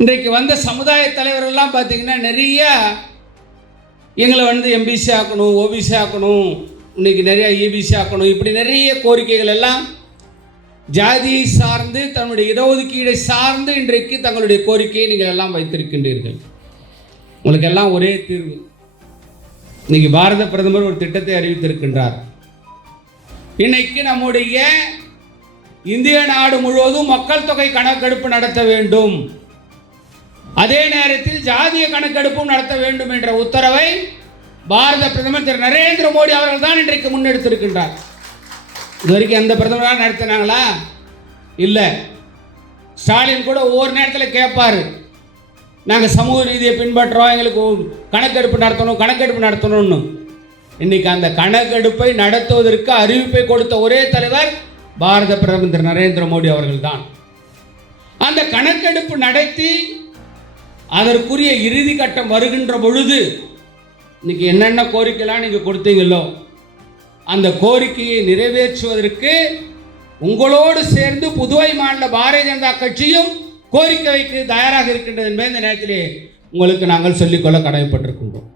இன்றைக்கு வந்த சமுதாய தலைவர்கள்லாம் பார்த்தீங்கன்னா நிறைய எங்களை எம்பிசி ஆக்கணும், ஓபிசி ஆக்கணும், இன்னைக்கு நிறைய இபிசி ஆக்கணும், இப்படி நிறைய கோரிக்கைகள் எல்லாம் ஜாதியை சார்ந்து தன்னுடைய இடஒதுக்கீடை சார்ந்து இன்றைக்கு தங்களுடைய கோரிக்கையை நீங்கள் எல்லாம் வைத்திருக்கின்றீர்கள். உங்களுக்கு எல்லாம் ஒரே தீர்வு. இன்னைக்கு பாரத பிரதமர் ஒரு திட்டத்தை அறிவித்திருக்கின்றார். இன்னைக்கு நம்முடைய இந்திய நாடு முழுவதும் மக்கள் தொகை கணக்கெடுப்பு நடத்த வேண்டும், அதே நேரத்தில் ஜாதிய கணக்கெடுப்பும் நடத்த வேண்டும் என்ற உத்தரவை பாரத பிரதமர் திரு நரேந்திர மோடி அவர்கள் தான் இன்றைக்கு முன்னெடுத்திருக்கின்றார். இது வரைக்கும் எந்த பிரதமராக நடத்தினாங்களா? இல்லை. ஸ்டாலின் கூட ஒவ்வொரு நேரத்தில் கேட்பார், நாங்கள் சமூக நீதியை பின்பற்றுறோம், எங்களுக்கு கணக்கெடுப்பு நடத்தணும்னு. இன்னைக்கு அந்த கணக்கெடுப்பை நடத்துவதற்கு அறிவிப்பை கொடுத்த ஒரே தலைவர் பாரத பிரதமர் திரு நரேந்திர மோடி அவர்கள் தான். அந்த கணக்கெடுப்பு நடத்தி அதற்குரிய இறுதி கட்டம் வருகின்ற பொழுது இன்னைக்கு என்னென்ன கோரிக்கைலாம் நீங்கள் கொடுத்தீங்களோ அந்த கோரிக்கையை நிறைவேற்றுவதற்கு உங்களோடு சேர்ந்து புதுவை மாநில பாரதிய ஜனதா கட்சியும் கோரிக்கை வைக்க தயாராக இருக்கின்றது என்பதை இந்த நேரத்திலே உங்களுக்கு நாங்கள் சொல்லிக்கொள்ள கடமைப்பட்டிருக்கின்றோம்.